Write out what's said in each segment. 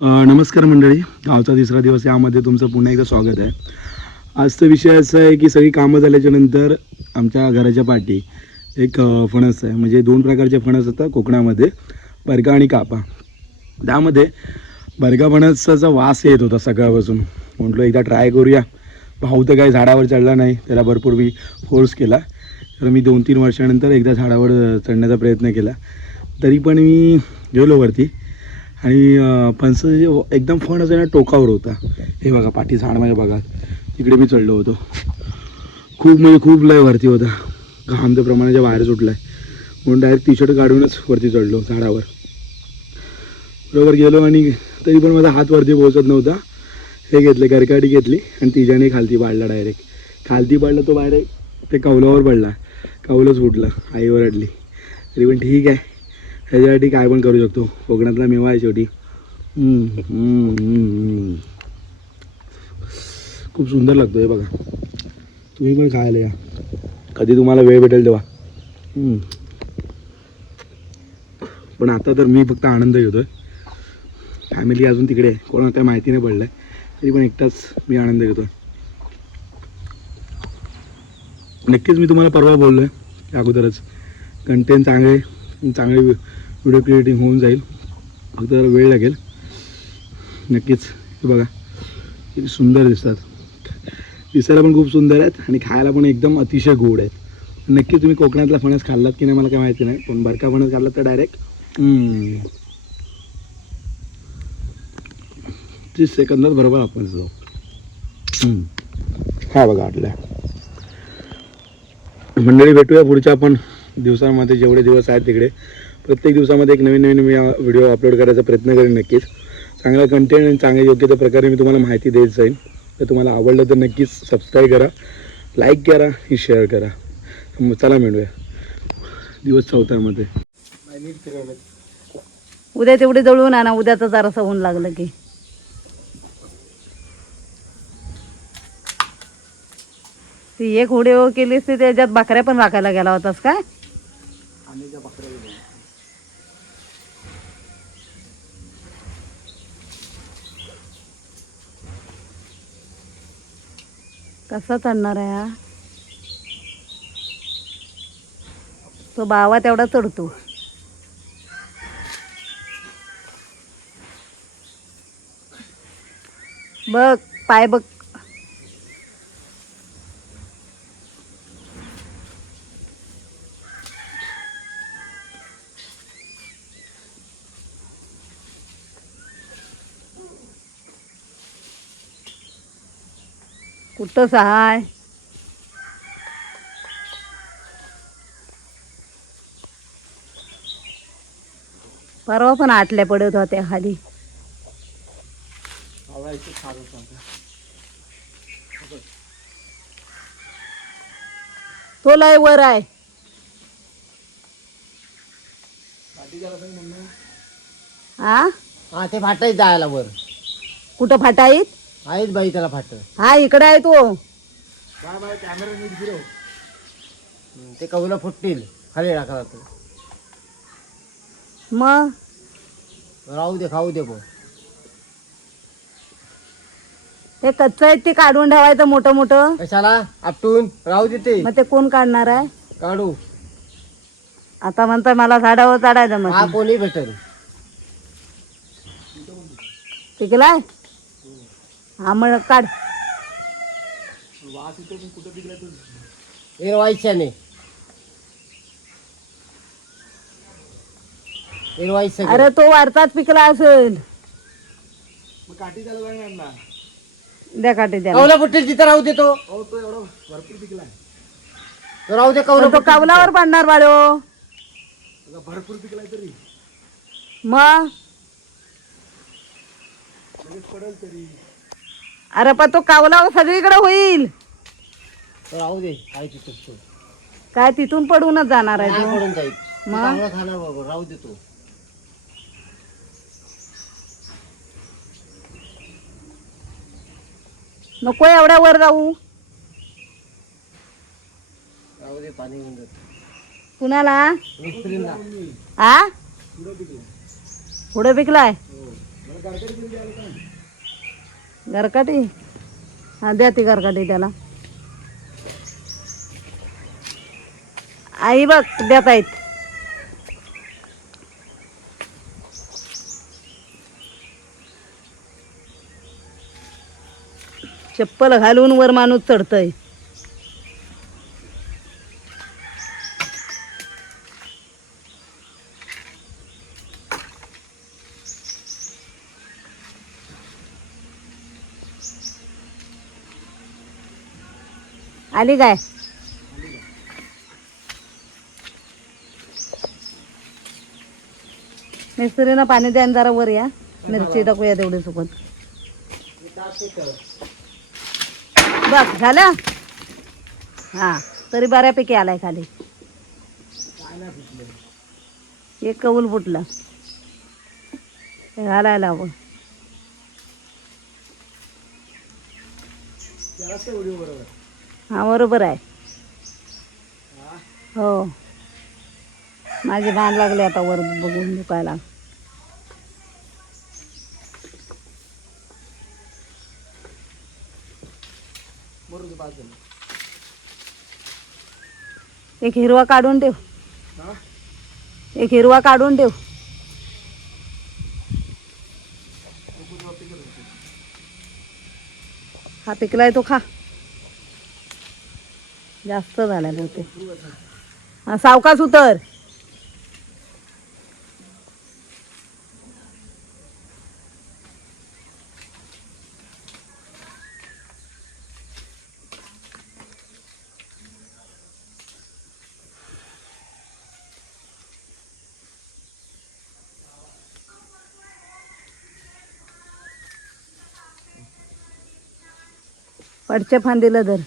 नमस्कार मंडळी, गावचा तिसरा दिवस यामध्ये तुमचं पुन्हा एकदा स्वागत आहे. आजचा विषय असा आहे की सगळी कामं झाल्याच्या नंतर आमच्या घराच्या पाठी एक फणस आहे. म्हणजे दोन प्रकारचे फणस असतात कोकणामध्ये, बरगा आणि कापा. त्यामध्ये बरगा फणसाचा वास येत होता सकाळपासून. म्हटलं एकदा ट्राय करूया. भाऊ तर काही झाडावर चढला नाही, त्याला भरपूर मी फोर्स केला. तर मी 2-3 वर्षानंतर एकदा झाडावर चढण्याचा प्रयत्न केला. तरी पण मी गेलो वरती आणि फणस एकदम फणस आहे ना टोकावर होता. हे बघा पाठी झाड माझ्या बघा, तिकडे मी चढलो होतो. खूप म्हणजे खूप लय वरती होता. घाम तर प्रमाणाच्या बाहेर सुटला आहे, म्हणून डायरेक्ट टी-शर्ट काढूनच वरती चढलो झाडावर. बरोबर गेलो आणि तरी पण माझा हात वरती पोहोचत नव्हता. हे घेतले, गरकाठी घेतली आणि तिच्याने खालती पाडला. डायरेक्ट खालती पाडला तो, डायरेक्ट ते कौलावर पडला. कौलच फुटलं. आई ओरडली. तरी पण ठीक आहे, ह्याच्यासाठी काय पण करू शकतो. कोकणातला मेवा आहे शेवटी. खूप सुंदर लागतो हे बघा. तुम्ही पण खायला या कधी तुम्हाला वेळ भेटेल तेव्हा. पण आता तर मी फक्त आनंद घेतोय. फॅमिली अजून तिकडे आहे, कोणाला काय माहिती नाही पडलं आहे, तरी पण एकटाच मी आनंद घेतोय. नक्कीच मी तुम्हाला परवा बोललो आहे अगोदरच, कंटेंट चांगले व्हिडिओ क्रिएटिंग होऊन जाईल, फक्त जरा वेळ लागेल. नक्कीच. हे बघा किती सुंदर दिसतात. दिसायला पण खूप सुंदर आहेत आणि खायला पण एकदम अतिशय गोड आहेत. नक्की तुम्ही कोकणातला फणस खाल्लात की नाही मला काय माहिती नाही, पण बरका फणस खाल्लात तर डायरेक्ट 30 सेकंदात बरोबर आपण जाऊ. हा बघा आटल्या. मंडळी, भेटूया पुढच्या आपण दिवसांमध्ये. जेवढे दिवस आहेत तिकडे प्रत्येक दिवसामध्ये एक नवीन व्हिडिओ अपलोड करायचा प्रयत्न करेन. नक्कीच चांगला कंटेंट आणि चांगल्या योग्य त्या प्रकारे मी तुम्हाला माहिती देत जाईल. तर तुम्हाला आवडलं तर नक्कीच सबस्क्राईब करा, लाईक करा आणि शेअर करा. चला मिळूया दिवस 4मध्ये. उद्या तेवढे जळून आणा, उद्याचं जरासं ऊन लागलं की. ती एक व्हिडिओ केलीस ती त्याच्यात बकऱ्या पण राखायला गेला होतास काय? कसा चढणार आहे हा? तो बावा तेवढा चढतो. बघ पाय बघ. कुठं सहाय? परवा पण आटल्या पडत होत्या खाली. तो लय वर आहे. हा ते फाटायत जायला वर. कुठं फाटाईत आहेत बाई त्याला फाट. हा इकडे आहे तो. कॅमेरा नीट फिरव. ते कवलं फुटतील खाली टाकला तो. मग राहू दे, खाऊ दे. ते कच्चं आहे ते काढून ठेवायचं मोठं मोठं. कशाला आपटून राहू दे ते. मग ते कोण काढणार आहे? काढू. आता म्हणताय मला झाडावर चढायचं. हा मग कोणी भेटेल. पिकलाय? हा मग काढ. एरवायच्याने अरे तो वाढताच पिकला असेल. काठी त्याला जाणार ना. द्या काटे द्या. कवला फुटेल तिथं राहू दे तो. तो एवढा भरपूर पिकलाय. तो राहू दे. कवला तो कावलावर पडणार बाळो. भरपूर पिकलाय तरी मग पडेल तरी. अरे पण तो कावलावर सगळीकडे होईल. राहू दे. काय तिथं काय तिथून पडूनच जाणार आहे तो. पडून जाईल. मग? चांगला खाणार बरोबर. राहू दे तो. नको एवढ्या वर जाऊ. राहू दे. पाणी घेऊन जातो. कुणाला? मिस्त्रीला. हा पुढे पिकलाय. गरकाटी हा द्या ती गरकाटी त्याला. आई बघ देत आहेत. चप्पल घालून वर माणूस चढतय. आली काय? मिस्त्रीनं पाणी द्या आणि जरा वर या. मिरची टाकूया तेवढी सोबत. बघ झालं. हा तरी बऱ्यापैकी आलाय खाली. एक कौल फुटलं. हे घालायला हवं. हा बरोबर आहे. हो माझे भान लागले आता वर बघून दुखायला. एक हिरवा काढून ठेव. एक हिरवा काढून ठेव. हा पिकलाय तो खा. जास्त झालाय बहुतेक. हा सावकाश उतर. पाडच्या फांदीला धर.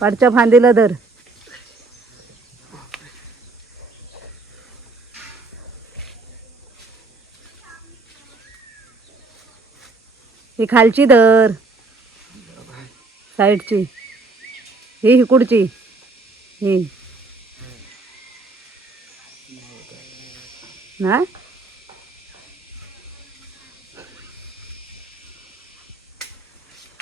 पाडच्या फांदीला धर. ही खालची धर. साईडची. ही हिकुडची. ही ना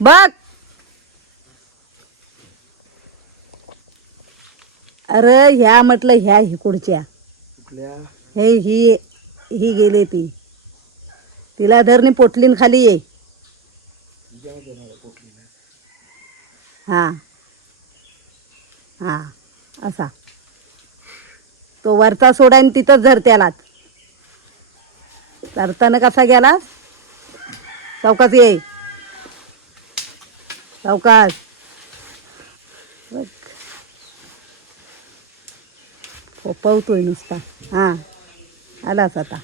बघ. अरे ह्या म्हटलं ह्या हिकुडच्या. हे ही गेली ती. तिला धरणी पोटलीन खाली ये. हा हा असा तो वरचा सोडा तिथंच धर त्याला. चढताना कसा गेला. सावकाश ये. सावकाश. पोपवतोय नुसता. हा आलाच आता.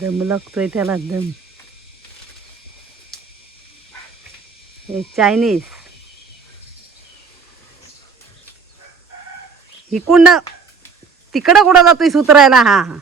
दम लागतोय त्याला. दम. हे चायनीज. इकडनं तिकडं कुठं जातोय उतरायला. हा हा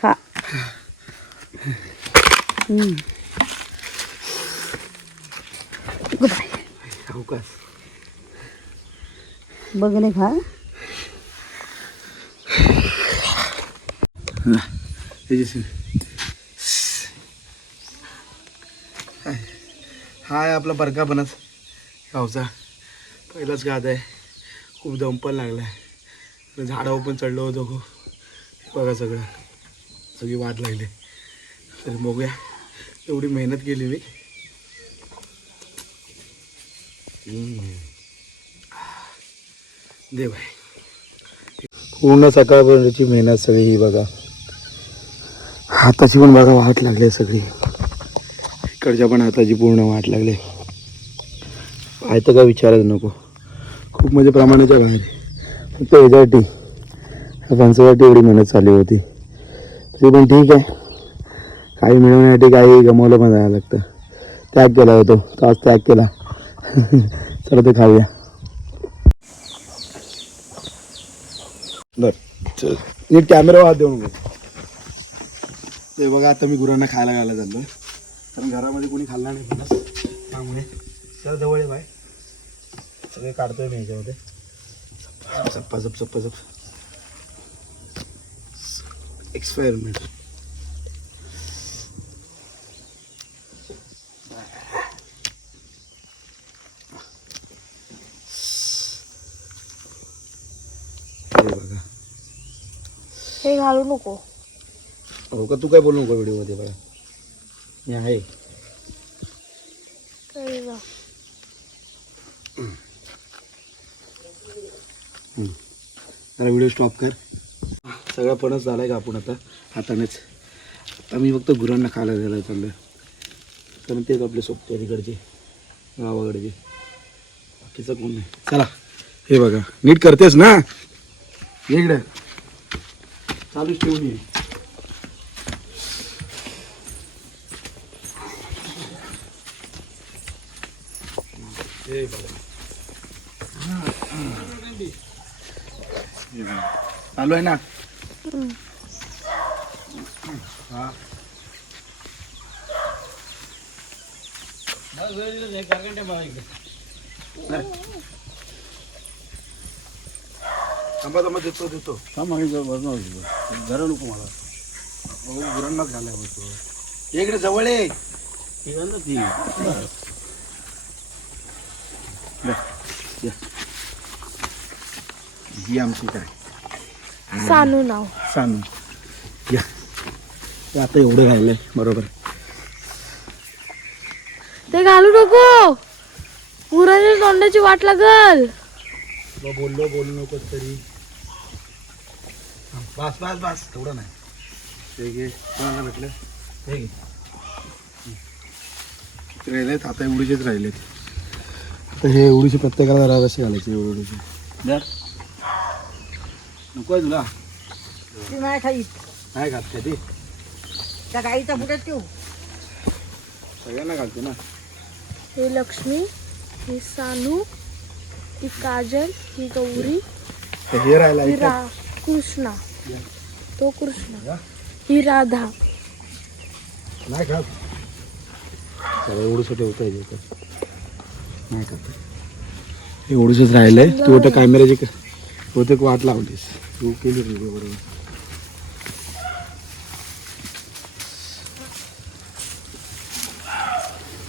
खा. बघणे खा. हा आहे आपला बरका बनस गावचा पहिलाच गाद आहे. खूप दम पण लागला आहे. झाडावर पण चढलो होतो खूप. बघा सगळी वाट लागली. तर बघूया एवढी मेहनत केली मी. देव आहे. पूर्ण सकाळपर्यंतची मेहनत सगळी ही बघा. हाताची पण बघा वाट लागली सगळी, इकडच्या पण हाताची पूर्ण वाट लागली. आहे तर काय विचारच नको, खूप म्हणजे प्रमाणाच्या बाहेर. फक्त ह्याच्यासाठी फणसासाठी एवढी मेहनत चालू होती. तरी पण ठीक आहे, काही मिळवण्यासाठी काही गमावलं पण जायला लागतं. त्याग केला होतो तो, आज त्याग केला. चला ते खाऊया. बरं नीट कॅमेरा हात देऊन नको. ते बघा आता मी गुरांना खायला घायला चाललो, कारण घरामध्ये कोणी खाल्ला नाही फणस, त्यामुळे तर जवळ आहे बाय, सगळे काढतोय मी ह्याच्यामध्ये. चप्पा चप चप्पा चप एक्सपेरिमेंट. बघा हे घालू नको. हो का, तू काय बोलू नको व्हिडिओमध्ये. बघा मी आहे. कळलं. जरा व्हिडिओ स्टॉप कर. सगळा फणस झालाय का आपण आता हातानेच. आता मी फक्त गुरांना खायला द्यायला चाललोय, कारण तेच आपले सोबते तिकडचे गावाकडचे, बाकीचं कोण नाही. चला हे बघा, नीट करतेस ना, इकडे चालूच ठेवून ये. हे बघा चालू आहे ना. हा थांबा थांबा, देतो देतो. जरा नको मला, गुरांनाच घालाय बोलतो. इकडे जवळ आहे ती. ही आमची काय सानू नाव. सांग या. ते आता एवढं राहिलंय बरोबर. ते घालू नको, गुरांच्या तोंडाची वाट लागल. बोलू नको तरी. बस बस बस, एवढं नाही. ते घे, कोणाला भेटलं हे घे. किती राहिलेत आता? एवढीचेच राहिलेत. आता हे एवढीचे प्रत्येकाला जरा कसे घालायचे एवढीचे. दर नको आहे तुला? ती नाही खाईत, नाही खात का ती? त्या गाईचा पुढे ठेव. सगळ्यांना घालते ना. हे लक्ष्मी, ही सानू, ही काजल, ही गौरी, हे राहिला ही कृष्णा, तो कृष्णा, ही राधा. नाही खात. चला एवढंच ठेवता येईल. नाही खात. एवढंच राहिलंय. तू आता कॅमेऱ्याची होते वाट लावलीस तू, केली नाही बरोबर.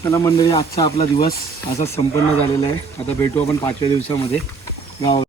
चला मंडळी, आजचा आपला दिवस असा संपन्न झालेला आहे. आता भेटू आपण 5व्या दिवसामध्ये गाव.